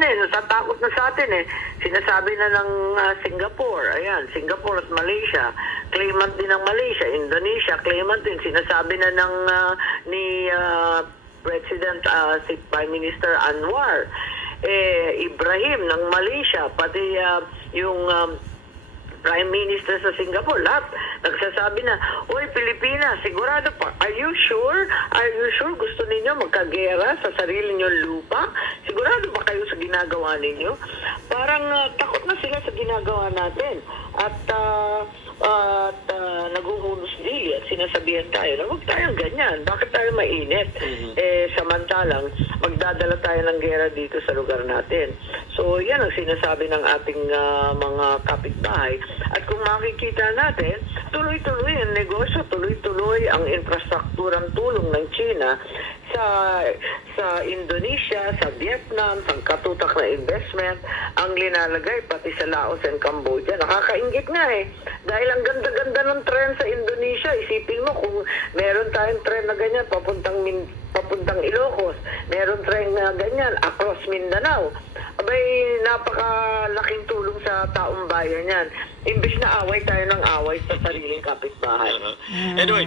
Natatakot na sa atin eh. Sinasabi na ng Singapore, ayan, Singapore at Malaysia, claimant din ng Malaysia, Indonesia, claimant din. Sinasabi na ng ni President, si Prime Minister Anwar, Ibrahim ng Malaysia, pati yung Prime Minister sa Singapore, lahat nagsasabi na, "Uy, Pilipinas, sigurado pa, are you sure? Are you sure gusto ninyo magkagera sa sarili ninyong lupa? Sigurado ba kayo sa ginagawa ninyo?" Parang takot na sila sa ginagawa natin. At naguhunos dili at sinasabihan tayo na huwag tayong ganyan. Bakit tayo mainit? Samantalang magdadala tayo ng gera dito sa lugar natin. So, yan ang sinasabi ng ating mga kapitbahay. At kung makikita natin, tuloy-tuloy ang negosyo, tuloy-tuloy ang infrastrukturang tulong ng China sa Indonesia, sa Vietnam, sa katutak na investment, ang linalagay pati sa Laos and Cambodia. Nakakaingit nga eh. Dahil ang ganda-ganda ng tren sa Indonesia, isipin mo kung meron tayong tren na ganyan papuntang Ilocos, meron tren na ganyan across Mindanao. Abay, napakalaking tulong sa taong bayan yan. Imbis na away tayo ng away sa sariling kapitbahay. Anyway,